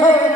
হয়ে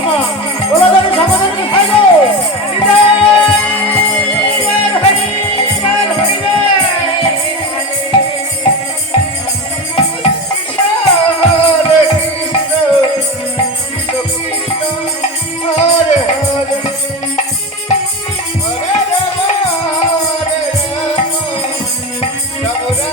ক্ষমা ওরা যেন সমাধানকে খাই Bravo, bravo.